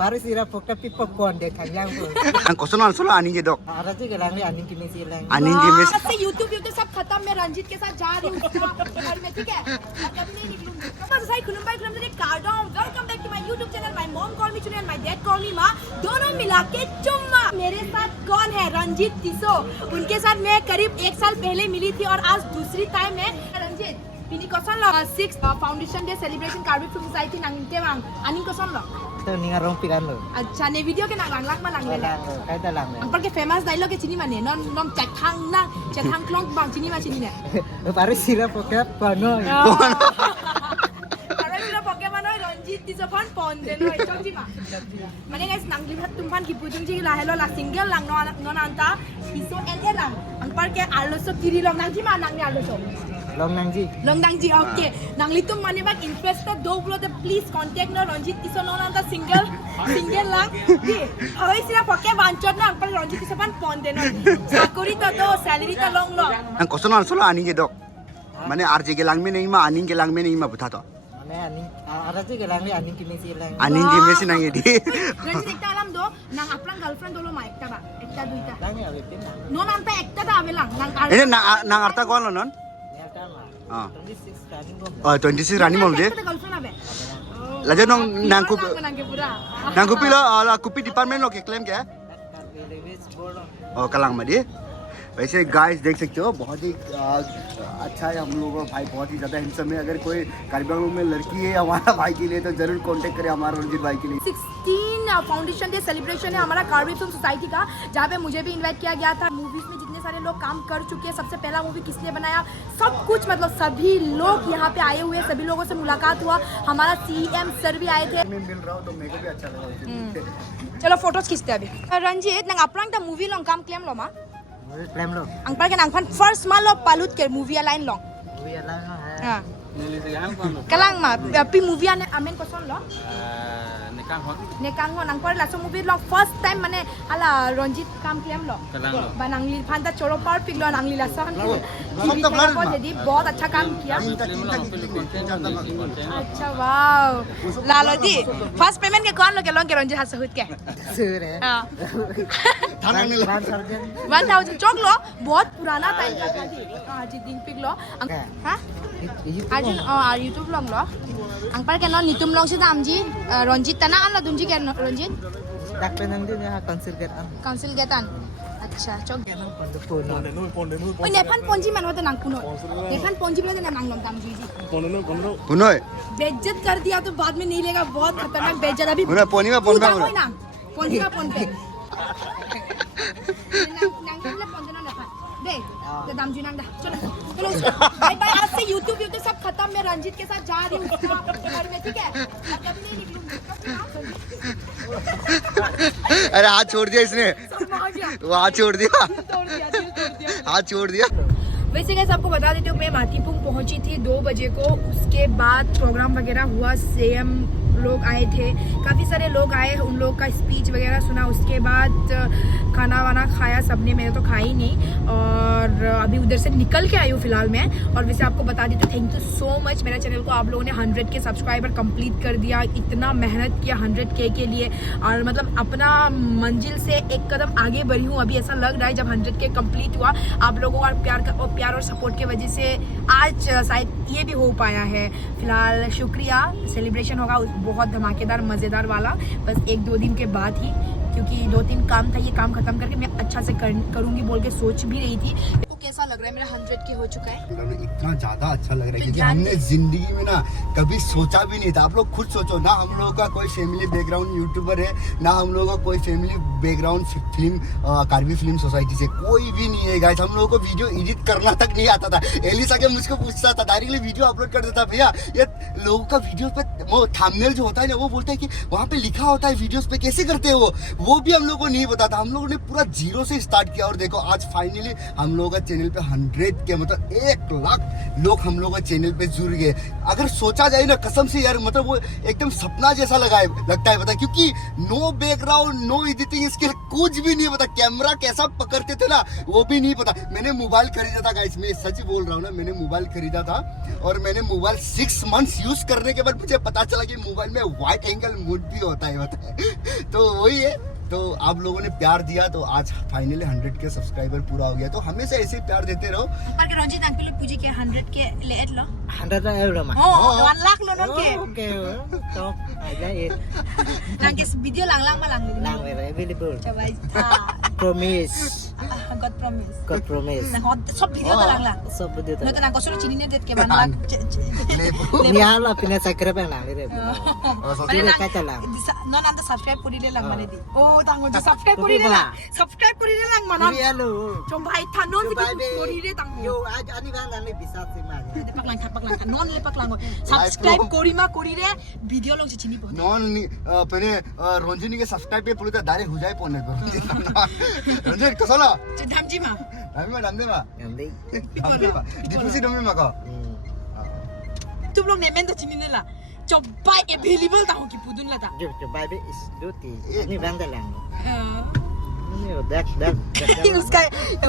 Paru sira pokta popcorn dek kanyang pun. Ang kosonan solo aning के dok. Ara जी गलांग ले आनी किने सी Lang. Aning के मिस. आज से YouTube सब खत्म. मैं रंजीत के साथ जा रही हूँ घर में, ठीक है? अब नहीं निकलूंगी. बस Sai खुलुम्बाई खुलुम्बाई कार्डॉम. Welcome back to my YouTube channel. My mom call me Chune and my dad call me माँ. दोनों मिला के चुम्मा. मेरे साथ कौन है? रंजीत तिसो. उनके साथ मैं करीब 1 साल पहले मिली थी और आज दूसरी टाइम है. Ranjit Pini kosan lo 6 Foundation Day Celebration Carby Film Society nang kemang aning kosan lo. तो निगा रोंग पिकान लो. अच्छा ने वीडियो के nang lang ma lang le. काय ता लांग ang par ke famous dialogue ke chini mane non non chatang klong bang chini ma chini ne. ले. Paru sira pokta pono. Para sila Pokemon oi Ranjit ti sophan pon den oi chongji ma. Mane guys nang lihat tumpan ki pujung ji la hello la single lang non anta iso en lang. ang par ke arloso kiri long nang ji ma nang ni arloso. Long nang ji. Longdang ji, okay. Nang litum mane bag interested do bro the please contact no Ranjit iso non anta single lang. Di. Oi sila Poke banchot na par Ranjit iso pan pon den oi. Sakuri to do salary to long lo. Ang kosonan solo aning के dok. माने RJ के लांग में नहीं मा aning के लांग में नहीं मा बुथा तो. Mane ani. Ara जी गलांग ले आनी किने सी लैंग. Aning के मिस नहीं ये दी. Ranjit ekta alam do nang aplang girlfriend dolo ma ekta ba. Ekta duita. Lang ya betin. Non anta ekta da ave lang nang Ini nang arta कौन लो none? Niya tama. Ah. 26 starting ko. 26 rani mau deh. girlfriend ave. Lajar nong nang kup nang ke pura. nang kupi lo la kupi department lo के claim क्या है? Release board. और कलांग में दी. वैसे guys देख सकते हो बहुत ही अच्छा है हम लोगों का भाई बहुत ही ज़्यादा हैंडसम है. अगर कोई कार्यक्रम में लड़की है हमारा भाई के लिए तो जरूर कांटेक्ट करें हमारा रंजीत भाई के लिए. 16 फाउंडेशन डे सेलिब्रेशन है हमारा कार्बी फिल्म सोसाइटी का, जहाँ पे मुझे भी इनवाइट किया गया था. मूवीज में जितने सारे लोग काम कर चुके हैं, सबसे पहला मूवी किसने बनाया, सब कुछ मतलब सभी लोग यहाँ पे आए हुए, सभी लोगों से मुलाकात हुआ. हमारा CM सर भी आए थे. मैं मिल रहा हूँ तो मेरे को भी अच्छा लगा. चलो फोटोज खींचते अभी. रंजीत नंग अपना मूवी लॉन्ग काम क्लेम लो मा Claim lo. ang par nang fan first ma lo palut ke movie line long. Uy lang ha. Ha. Kalang ma pi movie ane amen ko son lo. Nekang ho nang par la so movie lo first time mane ala Ranjit kam claim lo. Banang li phanda choro par pig lo nang li la sa kan. को jadi बहुत अच्छा काम किया. अच्छा वाव. लालो जी first payment के कौन लो के लोन के रंजीत हाथ से हुट के. Sure. हां. थाना में लान सर्जन. 1000 चौक लो बहुत पुराना टाइम का था जी. हां जी दिन पिक लो. हां Arjun YouTube long lo. Ang par kenon nitum long si damji Ranjit tana an la dumji ken Ranjit. Dakle nang din ha council get an. Council getan. अच्छा चौक. Pon. ओ नेफान पंजी मन होते नंग पुनो. नेफान पंजी बोले ना नंग लोग दामजी जी. पुनोय बेइज्जत कर दिया तो बाद में नहीं लेगा, बहुत खतरनाक बेइज्जत अभी. पुनोय पोनी में पोन पे पंजी का पोन पे. नंग ले पंजी ना नेफान. दे ते दामजी नंग दा. चलो बाय बाय. आज से YouTube सब खत्म. मैं रंजीत के साथ जा रही हूँ घर में, ठीक है? अब नहीं निकलूंगी. अरे हाथ छोड़ दिया इसने. वो हाथ छोड़ दिया. हाथ छोड़ दिया. वैसे कैसे आपको बता देती हूँ, मैं मातीपुंग पहुंची थी 2 बजे को. उसके बाद प्रोग्राम वगैरह हुआ, CM लोग आए थे, काफ़ी सारे लोग आए, उन लोग का स्पीच वगैरह सुना. उसके बाद खाना वाना खाया सबने, मैंने तो खाई नहीं. और अभी उधर से निकल के आई हूँ फिलहाल मैं. और वैसे आपको बता देती हूँ, थैंक यू सो मच. मेरा चैनल को आप लोगों ने 100 के सब्सक्राइबर कंप्लीट कर दिया. इतना मेहनत किया 100K के लिए, और मतलब अपना मंजिल से एक कदम आगे बढ़ी हूँ. अभी ऐसा लग रहा है जब 100K कंप्लीट हुआ, आप लोगों का प्यार और सपोर्ट की वजह से आज शायद ये भी हो पाया है. फिलहाल शुक्रिया. सेलिब्रेशन होगा बहुत धमाकेदार मज़ेदार वाला, बस 1-2 दिन के बाद ही, क्योंकि 2-3 काम था. ये काम खत्म करके मैं अच्छा से करूँगी बोल के सोच भी रही थी. कैसा लग रहा है? मेरा 100K हो चुका है. इतना ज्यादा अच्छा लग रहा है क्योंकि हमने जिंदगी में ना कभी सोचा भी नहीं था. आप लोग खुद सोचो ना, हम लोगों का कोई फैमिली बैकग्राउंड यूट्यूबर है, ना हम लोगों का कोई family background film Karbi film society से कोई भी नहीं है गाइस. हम लोगों को वीडियो एडिट करना तक नहीं आता था. एलिस आके मुझको पूछता था, डायरेक्टली वीडियो अपलोड कर देता. भैया ये लोगों का वीडियो पे वो थंबनेल जो होता है ना, वो बोलता है कि वहाँ पे लिखा होता है वीडियोस पे, कैसे करते हो वो भी हम लोगों को नहीं पता था. हम लोगों ने पूरा जीरो से स्टार्ट किया और देखो आज फाइनली हम लोगों का चैनल पे पे 100 के मतलब 1 लाख लोग हम लोग के चैनल पे जुड़ गए। अगर सोचा जाए ना कसम से यार मतलब वो एकदम सपना जैसा लगता है पता, क्योंकि no background no editing skill कुछ भी नहीं पता, कैमरा कैसा पकड़ते थे ना वो भी नहीं पता। मैंने मोबाइल खरीदा था गाइस, मैं सच बोल रहा हूँ ना, मैंने मोबाइल खरीदा था और मैंने मोबाइल 6 मंथ्स यूज करने के बाद मुझे पता चला कि मोबाइल में वाइड एंगल मोड भी होता है पता। तो वही है, तो आप लोगों ने प्यार दिया तो आज फाइनली 100 के सब्सक्राइबर पूरा हो गया। तो हमेशा ऐसे ही प्यार देते रहो। Pakai Ronjit ang pilih puji ke 100 ke leet lo. 100 euro mah. Oh, 1 lakh lo non ke. Oke, top aja it. Lang ke video lang malang. Lang available. Coba. Promise. God promise. God promise. Nah, sob video lang lang. Sob video No tu. tenang ko suruh chininya det ke 1 lakh. Ni ala pina subscribe lang dire. Dire kata lang. Non anda subscribe kuri le lang mane di. Oh, tanggo subscribe kuri le lang. Subscribe kuri le lang manan. Ni alo. Coba ai tanon di kuri le tanggo. Yo ani bang nang bisa sih mah. Lepak lang non lepak lang. Subscribe kuri le video long chini bo. Non पहले रंजनी के subscribe पे police direct हो जाए पोने तो रंजन कसला Damji ma. 남대 봐 Nanti. 디프시 너무 막아 Tu belum nemen tu chini la. Coba available tahu ki pudun la ta. Jom coba be is duty. Ani bang lang. Ini dak. उसका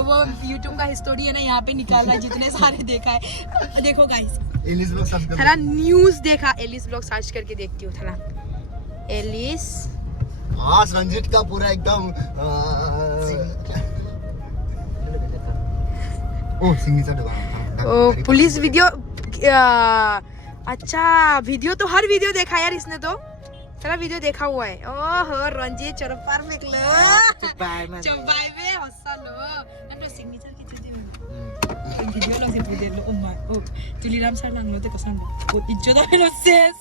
वो YouTube का हिस्टोरी है ना यहाँ पे निकाल रहा है जितने सारे देखा है। देखो गाइस एलिस लोग सब्सक्राइब थोड़ा न्यूज़ देखा, एलिस ब्लॉग सर्च करके देखती हूँ थोड़ा। एलिस आज रंजित का पूरा एकदम ओ सिग्नेचर दुकान ओ पुलिस वीडियो अच्छा वीडियो तो हर वीडियो देखा यार इसने तो सारा वीडियो देखा हुआ है। ओह रंजीत चलो perfect low Coba man. coba be hosal lo nanti signature ki tuju video lang si video lo umma oh tuliram sar lang lo te kosan oh ijo da lo ses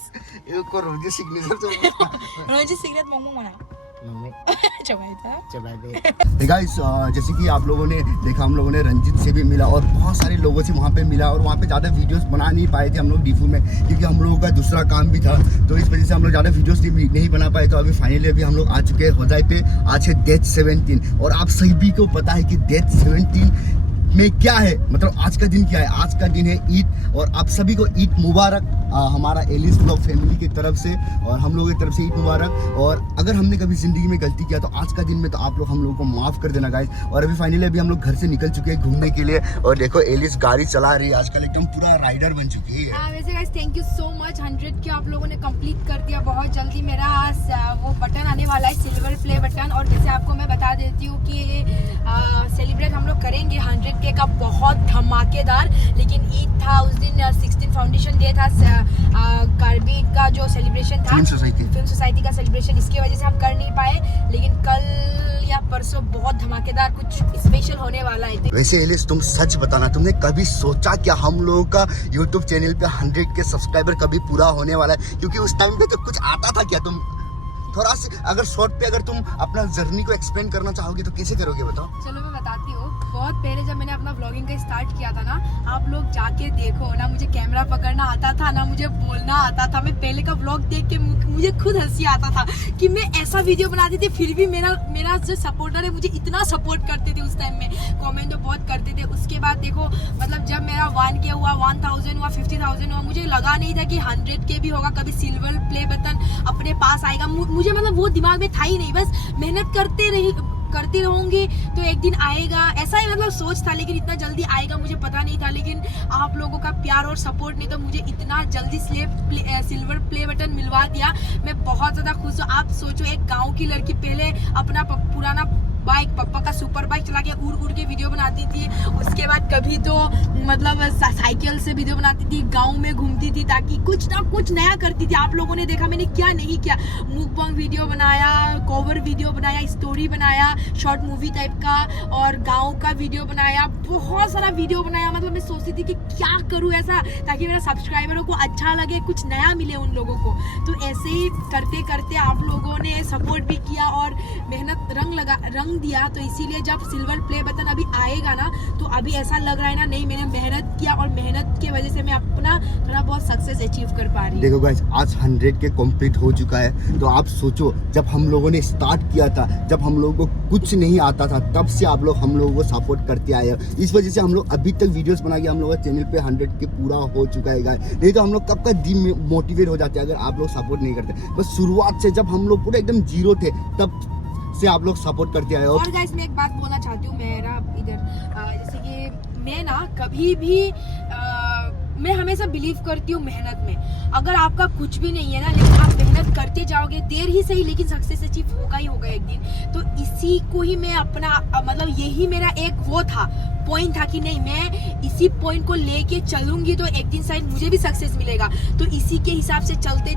ये को रोजे signature तो rंजीत cigarette momo mana Mami. coba itu Coba be. Guys जैसे कि आप लोगों ने देखा हम लोगों ने रंजित से भी मिला और बहुत सारे लोगों से वहाँ पे मिला और वहाँ पे ज़्यादा वीडियोस बना नहीं पाए थे हम लोग डीफू में क्योंकि हम लोगों का दूसरा काम भी था, तो इस वजह से हम लोग ज़्यादा वीडियोस नहीं बना पाए। तो अभी फाइनली अभी हम लोग आ चुके हैं होजाई पे। आज है डेट 17 और आप सभी को पता है कि डेट 17 में क्या है, मतलब आज का दिन क्या है। आज का दिन है ईद और आप सभी को ईद मुबारक हमारा एलिस ब्लॉग फैमिली की तरफ से और हम लोगों की तरफ से ईद मुबारक। और अगर हमने कभी जिंदगी में गलती किया तो आज का दिन में तो आप लोग हम लोगों को माफ कर देना गाइस। और अभी फाइनली अभी हम लोग घर से निकल चुके हैं घूमने के लिए और देखो एलिस गाड़ी चला रही है, आजकल एकदम पूरा राइडर बन चुकी है। वैसे guys thank you so much 100 के आप लोगों ने कंप्लीट कर दिया बहुत जल्दी। मेरा वो बटन आने वाला है सिल्वर प्ले बटन और जैसे आपको मैं बता देती हूँ कि सेलिब्रेट हम लोग करेंगे 100 के का बहुत धमाकेदार। लेकिन ईद था उस दिन 16 फाउंडेशन डे था, कार्बी का जो सेलिब्रेशन था फिल्म सोसाइटी का सेलिब्रेशन, इसकी वजह से हम कर नहीं पाए। लेकिन कल या परसों बहुत धमाकेदार कुछ स्पेशल होने वाला है। वैसे एलिस तुम सच बताना, तुमने कभी सोचा क्या हम लोगों का YouTube चैनल पे 100 के सब्सक्राइबर कभी पूरा होने वाला है? क्योंकि उस टाइम पे तो कुछ आता था क्या? तुम थोड़ा सा अगर शॉर्ट पे अगर तुम अपना जर्नी को एक्सप्लेन करना चाहोगे तो कैसे करोगे बताओ? चलो मैं बताती हूँ। बहुत पहले जब मैंने अपना व्लॉगिंग का स्टार्ट किया था ना, आप लोग जाके देखो ना, मुझे कैमरा पकड़ना आता था ना मुझे बोलना आता था। मैं पहले का व्लॉग देख के मुझे खुद हंसी आता था कि मैं ऐसा वीडियो बनाती थी, फिर भी मेरा जो सपोर्टर है मुझे इतना सपोर्ट करते थे उस टाइम में, कमेंट तो बहुत करते थे। उसके बाद देखो मतलब जब मेरा 1K हुआ, 1000 हुआ, 50,000 हुआ, मुझे लगा नहीं था कि 100K भी होगा, कभी सिल्वर प्ले बटन अपने पास आएगा। मुझे मतलब वो दिमाग में था ही नहीं, बस मेहनत करती रहूंगी तो एक दिन आएगा, ऐसा ही मतलब सोच था। लेकिन इतना जल्दी आएगा मुझे पता नहीं था। लेकिन आप लोगों का प्यार और सपोर्ट ने तो मुझे इतना जल्दी सिल्वर प्ले बटन मिलवा दिया। मैं बहुत ज्यादा खुश हूँ। आप सोचो एक गांव की लड़की पहले अपना पुराना बाइक, पापा का सुपर बाइक चला के उड़ के वीडियो बनाती थी। उसके बाद कभी तो मतलब साइकिल से वीडियो बनाती थी, गांव में घूमती थी ताकि कुछ ना कुछ नया करती थी। आप लोगों ने देखा मैंने क्या नहीं किया, मुकबंग वीडियो बनाया, कवर वीडियो बनाया, स्टोरी बनाया, शॉर्ट मूवी टाइप का, और गांव का वीडियो बनाया, बहुत सारा वीडियो बनाया। मतलब मैं सोचती थी कि क्या करूँ ऐसा ताकि मेरा सब्सक्राइबरों को अच्छा लगे, कुछ नया मिले उन लोगों को। तो ऐसे ही करते करते आप लोगों ने सपोर्ट भी किया और मेहनत रंग दिया, तो इसीलिए जब सिल्वर प्ले बटन अभी आएगा ना, तो अभी ऐसा लग रहा है ना, नहीं मैंने मेहनत किया और मेहनत की वजह से मैं अपना थोड़ा बहुत सक्सेस अचीव कर पा रही हूँ। देखो गाइस, आज 100 के कंप्लीट हो चुका है, तो आप सोचो जब हम लोगों ने स्टार्ट किया था, जब हम लोगों को कुछ नहीं आता था, तब से आप लोग हम लोगों को सपोर्ट करते आए हैं। इस वजह से हम लोग अभी तक वीडियोस बना के हम लोग का चैनल पे 100 के पूरा हो चुका है गाइस। नहीं तो हम लोग कब का डिमोटिवेट हो जाते अगर आप लोग सपोर्ट नहीं करते। बस शुरुआत से जब हम लोग पूरे एकदम जीरो थे, तब से आप लोग सपोर्ट करते आए हो। और गाइस मैं एक बात बोलना चाहती हूँ, मेरा इधर जैसे कि मैं ना कभी भी मैं हमेशा बिलीव करती हूँ मेहनत में। अगर आपका कुछ भी नहीं है ना, लेकिन आप मेहनत करते जाओगे, देर ही सही लेकिन सक्सेस अचीव होगा ही होगा एक दिन। तो इसी को ही मैं अपना मतलब यही मेरा एक वो था, पॉइंट था कि नहीं मैं इसी पॉइंट को लेके चलूंगी तो एक दिन शायद मुझे भी सक्सेस मिलेगा। तो इसी के हिसाब से चलते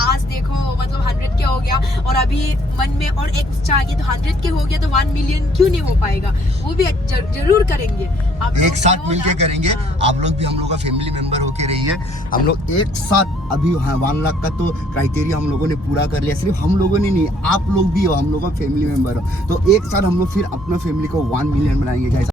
आज देखो मतलब 100 के हो गया, और अभी मन में और एक इच्छा आ गई तो 100 के हो गया, तो 1 मिलियन क्यों नहीं हो पाएगा, वो भी जरूर करेंगे। आप एक साथ मिलके करेंगे। आप लोग भी हम लोग का फैमिली मेंबर होके रहिए। हम लोग एक साथ अभी 1 लाख का तो क्राइटेरिया हम लोगों ने पूरा कर लिया। सिर्फ हम लोगों ने नहीं, आप लोग भी हो, हम लोग का फैमिली मेंबर हो। तो एक साथ हम लोग फिर अपना फैमिली को 1 मिलियन बनाएंगे गाइस।